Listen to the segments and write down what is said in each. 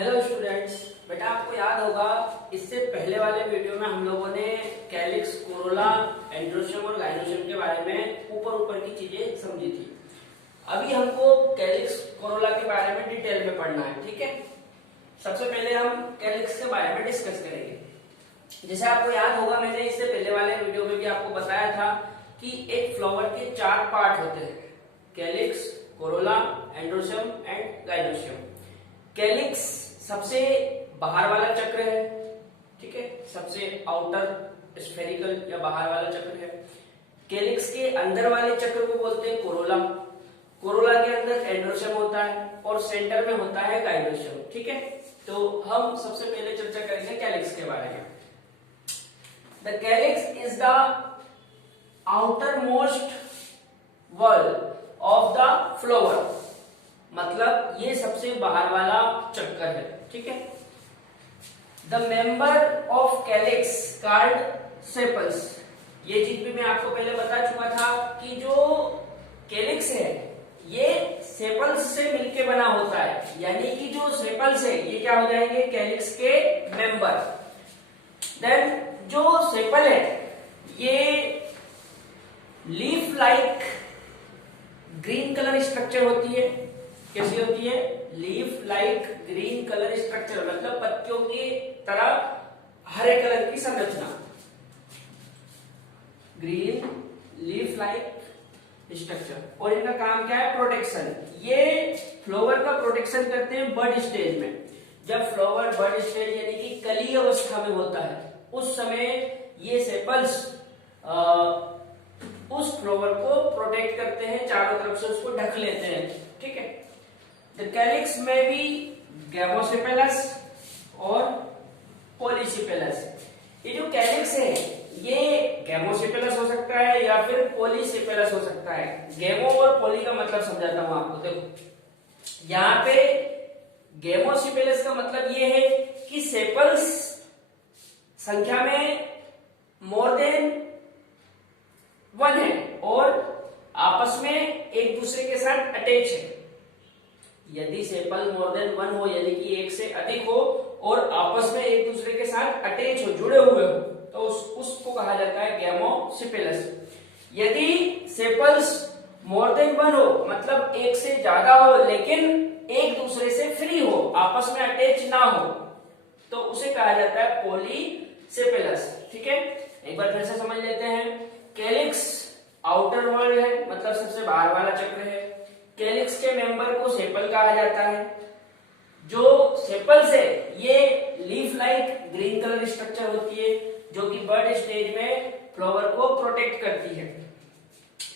Hello students, बेटा आपको याद होगा इससे पहले वाले वीडियो में हम लोगों ने कैलिक्स, कोरोला, एंड्रोशियम और गाइनोशियम के बारे में ऊपर की चीजें समझी थी। अभी हमको कैलिक्स, कोरोला के बारे में डिटेल में पढ़ना है, ठीक है। सबसे पहले हम कैलिक्स के बारे में डिस्कस करेंगे। जैसे आपको याद होगा, मैंने इससे पहले वाले वीडियो में भी आपको बताया था कि एक फ्लावर के 4 पार्ट होते हैं, calyx, Corolla, androecium and gynoecium. Calyx सबसे बाहर वाला चक्र है, ठीक है, सबसे आउटर स्फेरिकल या बाहर वाला चक्र है। कैलिक्स के अंदर वाले चक्र को बोलते हैं कोरोला। कोरोला के अंदर एंड्रोशियम होता है और सेंटर में होता है गाइनोशियम, ठीक है। तो हम सबसे पहले चर्चा करेंगे कैलिक्स के बारे में। The calyx is the outer most wall of the flower, मतलब ये सबसे बाहर वाला चक्कर है, ठीक है। The member of calyx called sepals, ये चीज भी मैं आपको पहले बता चुका था कि जो कैलिक्स है ये सेपल्स से मिलके बना होता है, यानी कि जो सेपल्स है ये क्या हो जाएंगे, कैलिक्स के मेंबर। देन जो सेपल है ये leaf like green colour structure होती है। कैसी होती है? Leaf like green colour structure, मतलब पत्तियों की तरह हरे कलर की संरचना। Green leaf like structure. और इनका काम क्या है? प्रोटेक्शन। ये फ्लावर का प्रोटेक्शन करते हैं बर्ड स्टेज में। जब फ्लावर बर्ड स्टेज यानी कि कली अवस्था में होता है, उस समय ये सेपल्स उस फ्लावर को प्रोटेक्ट करते हैं, चारों तरफ से उसको ढक लेते हैं, ठीक है। द कैलिक्स में भी गैमोसेपेलस और पॉलीसेपेलस। ये जो कैलिक्स है ये गैमोसेपेलस हो सकता है या फिर पॉलीसेपेलस हो सकता है। गैमो और पॉली का मतलब समझाता हूं आपको। देखो यहाँ पे गैमोसेपेलस का मतलब ये है कि सेपल्स संख्या में मोर देन 1 है और आपस में एक दूसरे के साथ अटैच है। यदि सेपल मोर देन 1 हो, यानी कि एक से अधिक हो और आपस में एक दूसरे के साथ अटैच हो, जुड़े हुए हो, तो उसको कहा जाता है गैमोसेपेलस। यदि सेपल्स मोर देन 1 हो, मतलब एक से ज्यादा हो लेकिन एक दूसरे से फ्री हो, आपस में अटैच ना हो, तो उसे कहा जाता है पॉलीसेपेलस, ठीक है। एक बार फिर से समझ लेते हैं। कैलिक्स आउटर वॉल है, मतलब सबसे बाहर वाला चक्र है। कैलिक्स के मेंबर को सेपल कहा जाता है। जो सेपल्स है ये leaf like green colour structure होती है, जो कि बर्ड स्टेज में फ्लावर को प्रोटेक्ट करती है।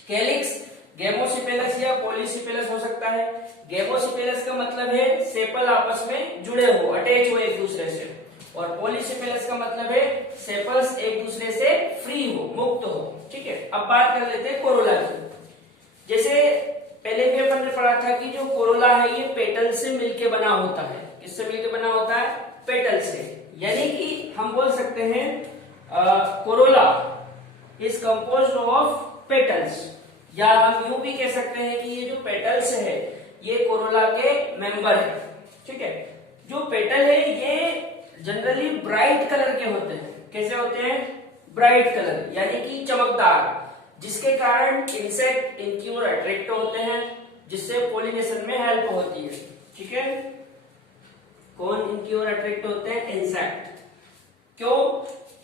कैलिक्स गैमोसेपेलस या पॉलीसेपेलस हो सकता है। गैमोसेपेलस का मतलब है सेपल आपस में जुड़े हो, अटैच हो एक दूसरे से, और पॉलीसेपेलस का मतलब है सेपल्स एक दूसरे से फ्री हो, मुक्त हो, ठीक है। अब बात कर लेते हैं कोरोला की। जैसे पहले भी अपन ने पढ़ा था कि जो कोरोला है ये पेटल से मिलके बना होता है। किससे मिलके बना होता है? पेटल से। यानी कि हम बोल सकते हैं Corolla is composed of petals, या हम यूं भी कह सकते हैं कि ये जो पेटल्स है ये कोरोला के मेंबर है, ठीक है। जो पेटल है ये जनरली ब्राइट कलर के होते हैं। कैसे होते हैं? ब्राइट कलर, यानी कि चमकदार, जिसके कारण इंसेक्ट इनकी ओर अट्रैक्ट होते हैं, जिससे पोलिनेशन में हेल्प होती है, ठीक है। कौन इनकी ओर अट्रैक्ट होते हैं? इंसेक्ट। क्यों?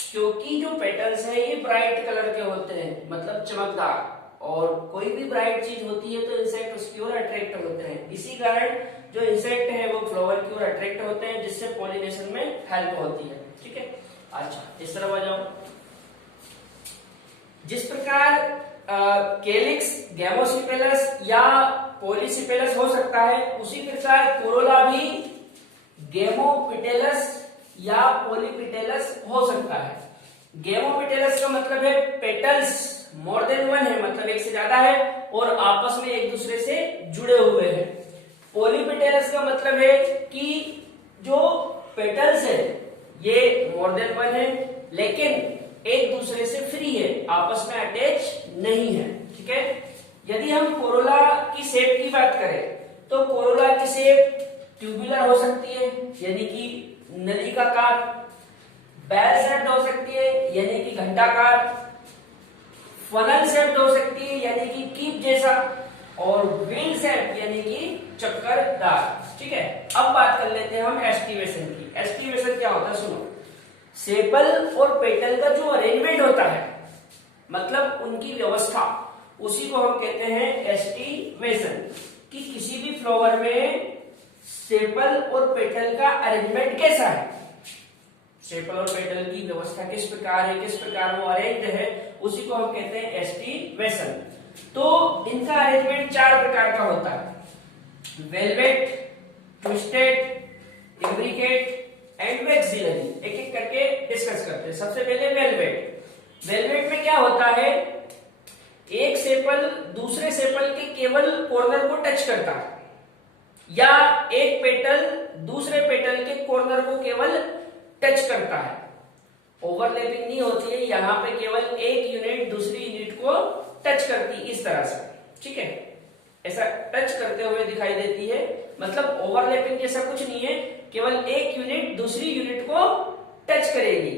क्योंकि जो पेटल्स है ये ब्राइट कलर के होते हैं, मतलब चमकदार, और कोई भी ब्राइट चीज होती है तो इंसेक्ट उसकी ओर अट्रैक्ट होते हैं। इसी कारण जो इंसेक्ट है वो फ्लावर की ओर अट्रैक्ट होते हैं, जिससे पोलिनेशन में हेल्प होती है, ठीक है। अच्छा, इस तरफ आ जाओ। जिस प्रकार कैलिक्स गैमोसेपेलस या पॉलीसेपेलस हो सकता है, उसी प्रकार कोरोला भी गैमोपेटेलस या पॉलीपेटेलस हो सकता है। गैमोपेटेलस का मतलब है पेटल्स मोर देन 1 है, मतलब एक से ज्यादा है और आपस में एक दूसरे से जुड़े हुए हैं। पॉलीपेटेलस का मतलब है कि जो पेटल्स है ये मोर देन 1 है लेकिन एक दूसरे से फ्री है, आपस में अटैच नहीं है, ठीक है। यदि हम कोरोला की शेप की बात करें तो कोरोला की शेप ट्यूबुलर हो सकती है यानी कि नलिकाकार, बेल शेप्ड हो सकती है यानी कि घंटाकार, फनल शेप्ड हो सकती है यानी कि कीप जैसा, और व्हील शेप यानी कि चक्करदार। ठीक है, अब बात कर लेते हैं हम एस्टिवेशन की। एस्टिवेशन क्या होता है, सुनो। सेपल और पेटल का जो अरेंजमेंट होता है, मतलब उनकी व्यवस्था, उसी को हम कहते हैं एस्टिवेशन। कि किसी भी फ्लावर में सेपल और पेटल का अरेंजमेंट कैसा है, सेपल और पेटल की व्यवस्था किस प्रकार है, किस प्रकार वो अरेंज्ड है, उसी को हम कहते हैं एस्टिवेशन। तो इनका अरेंजमेंट 4 प्रकार का होता है, velvet, twisted, imbricate and vexillary. एक एक करके डिस्कस करते हैं। सबसे पहले वेलवेट। वेलवेट में क्या होता है, एक सेपल दूसरे सेपल के केवल कॉर्नर को टच करता है, या एक पेटल दूसरे पेटल के कॉर्नर को केवल टच करता है। ओवरलैपिंग नहीं होती है, यहां पे केवल एक यूनिट दूसरी यूनिट को टच करती इस तरह से। ठीक है, ऐसा टच करते हुए दिखाई देती है, मतलब ओवरलैपिंग जैसा कुछ नहीं है, केवल एक यूनिट दूसरी यूनिट को टच करेगी।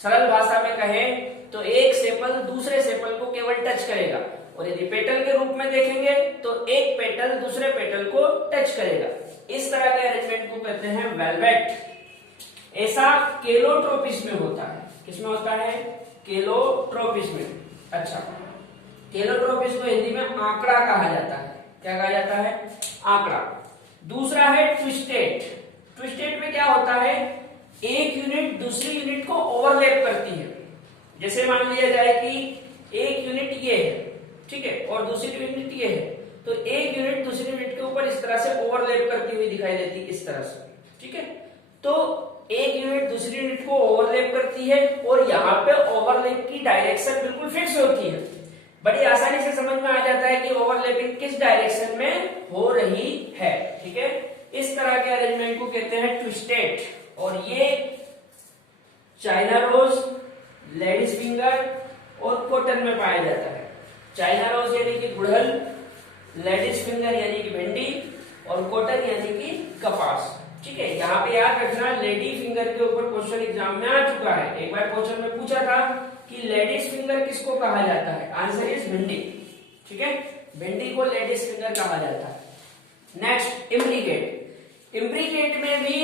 सरल भाषा में कहें तो एक सेपल दूसरे सेपल को केवल टच करेगा, और यदि पेटल के रूप में देखेंगे तो एक पेटल दूसरे पेटल को टच करेगा। इस तरह के अरेंजमेंट को कहते हैं वेलवेट। ऐसा केलोट्रोपिस में होता है। किसमें होता है, केलोट्रोपिस में। अच्छा, केलोट्रोपिस को हिंदी में आंकड़ा कहा जाता है। क्या कहा जाता है, आंकड़ा। दूसरा है ट्विस्टेड। ट्विस्टेड में क्या होता है, एक यूनिट दूसरी यूनिट को ओवरलैप करती है। जैसे मान लिया जाए कि एक यूनिट ये है, ठीक है, और दूसरी यूनिट ये है, तो एक यूनिट दूसरी यूनिट के ऊपर इस तरह से ओवरलैप करती हुई दिखाई देती है, इस तरह से। ठीक है, तो एक यूनिट दूसरी यूनिट को ओवरलैप करती है, और यहाँ पे ओवरलैप की डायरेक्शन बिल्कुल फिक्स होती है। बड़ी आसानी से समझ में आ जाता है कि ओवरलैपिंग किस डायरेक्शन में हो रही है। ठीक है, इस तरह के अरेंजमेंट को कहते हैं ट्विस्टेड। और ये चाइना रोज, लेडीज फिंगर और कॉटन में पाया जाता है। चाइना रोज यानी कि गुड़हल, लेडीज फिंगर यानी कि भिंडी, और कॉटन यानी कि कपास। ठीक है, यहाँ पे याद रखना, लेडी फिंगर के ऊपर क्वेश्चन एग्जाम में आ चुका है। एक बार क्वेश्चन में पूछा था कि लेडीज फिंगर किसको कहा जाता है, आंसर इज भिंडी। ठीक है, भिंडी को लेडीज फिंगर कहा जाता है। Next, imbricate. इम्ब्रिकेट में भी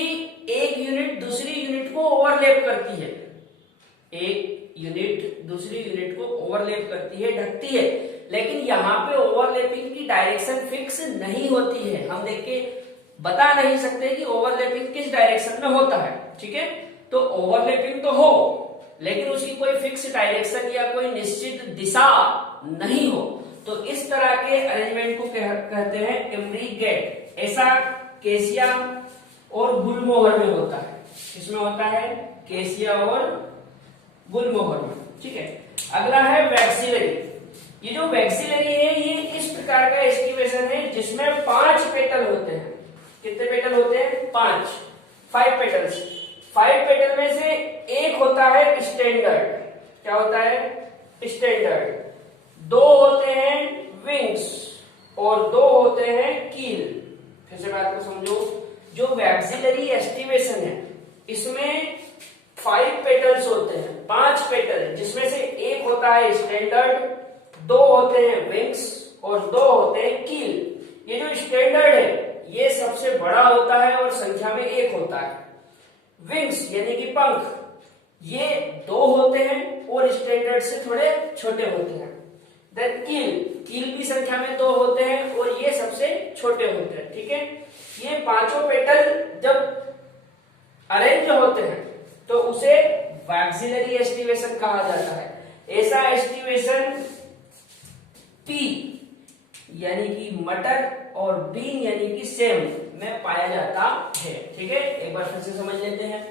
एक यूनिट दूसरी यूनिट को ओवरलैप करती है, एक यूनिट दूसरी यूनिट को ओवरलैप करती है, ढकती है, लेकिन यहाँ पे ओवरलैपिंग की डायरेक्शन फिक्स नहीं होती है। हम देख के बता नहीं सकते कि ओवरलैपिंग किस डायरेक्शन में होता है। ठीक है, तो ओवरलैपिंग तो हो, लेकिन उसकी कोई फिक्स डायरेक्शन या कोई निश्चित दिशा नहीं हो, तो इस तरह के अरेंजमेंट को कहते हैं इम्ब्रिकेट। ऐसा केसिया और गुलमोहर में होता है। किसमें होता है, केसिया और गुलमोहर में। ठीक है, अगला है वैक्सिलरी। ये जो वैक्सिलरी है, ये इस प्रकार का एस्टिवेशन है जिसमें 5 पेटल होते हैं। कितने पेटल होते हैं, 5 पेटल्स। 5 पेटल में से एक होता है स्टैंडर्ड। क्या होता है, स्टैंडर्ड। 2 होते हैं विंग्स, और 2 होते हैं कील। फिर से बात को समझो, जो वैक्सिलरी एस्टिवेशन है, इसमें 5 पेटल्स होते हैं, 5 पेटल, जिसमें से एक होता है स्टैंडर्ड, 2 होते हैं विंग्स, और 2 होते हैं कील। ये जो स्टैंडर्ड है, ये सबसे बड़ा होता है और संख्या में 1 होता है। विंग्स यानी कि पंख, ये 2 होते हैं और स्टैंडर्ड से थोड़े छोटे होते हैं। देन कील भी संख्या में 2 होते हैं और ये सबसे छोटे होते हैं। ठीक है, ये 5 पेटल जब अरेंज होते हैं तो उसे वैक्सिलरी एस्टिवेशन कहा जाता है। ऐसा एस्टिवेशन पी यानी कि मटर और बीन यानी कि सेम में पाया जाता है। ठीक है, एक बार फिर से समझ लेते हैं,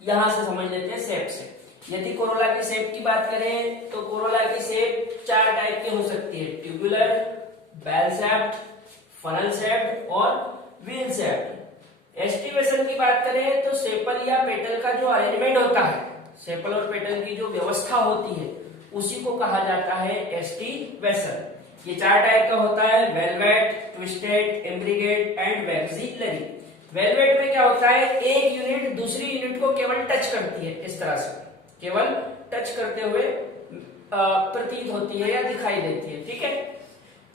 यहां से समझ लेते हैं शेप से। यदि कोरोला की शेप की बात करें तो कोरोला की शेप 4 टाइप की हो सकती है, tubular, bell shaped, funnel shaped और व्हील शेप्ड। एस्टिवेशन की बात करें तो सेपल या पेटल का जो अरेंजमेंट होता है, सेपल और पेटल की जो व्यवस्था होती है, उसी को कहा जाता है एस्टिवेशन। ये 4 टाइप का होता है, velvet, twisted, imbricate and vexillary. Velvet में क्या होता है, एक यूनिट दूसरी यूनिट को केवल टच करती है, इस तरह से केवल टच करते हुए प्रतीत होती है या दिखाई देती है, ठीक है।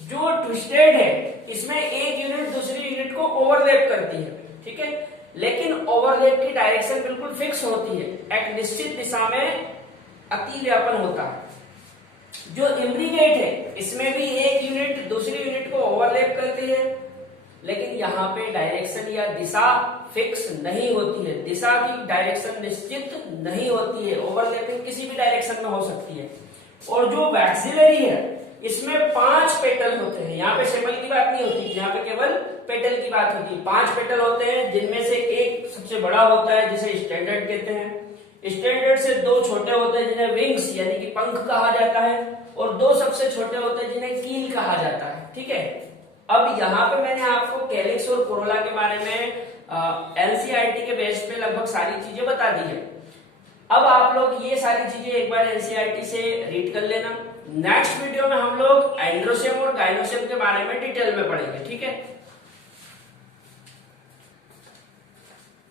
जो ट्विस्टेड है इसमें एक यूनिट दूसरी यूनिट को ओवरलैप करती है, ठीक है, लेकिन ओवरलैप की डायरेक्शन बिल्कुल फिक्स होती है, एक निश्चित दिशा में अतिव्यापन होता है। जो इम्ब्रिगेट है इसमें भी एक यूनिट दूसरी यूनिट को ओवरलैप करती है, लेकिन यहाँ पे डायरेक्शन या दिशा फिक्स नहीं होती है, दिशा की डायरेक्शन निश्चित नहीं होती है, ओवरलैपिंग किसी भी डायरेक्शन में हो सकती है। और जो वैक्सिलरी है इसमें 5 पेटल होते हैं, यहाँ पे सेपल की बात नहीं होती, यहाँ पे केवल पेटल की बात होती है। 5 पेटल होते हैं जिनमें से एक सबसे बड़ा होता है जिसे स्टैंडर्ड कहते हैं, स्टैंडर्ड से 2 छोटे होते हैं जिन्हें विंग्स यानी कि पंख कहा जाता है, और 2 सबसे छोटे होते हैं जिन्हें कील कहा जाता है, ठीक है। अब यहाँ पे मैंने आपको कैलिक्स और कोरोला के बारे में एनसीईआरटी के बेस पे लगभग सारी चीजें बता दी है। अब आप लोग ये सारी चीजें एक बार एनसीईआरटी से रीड कर लेना। नेक्स्ट वीडियो में हम लोग एंड्रोसियम और गाइनोसियम के बारे में डिटेल में पढ़ेंगे, ठीक है।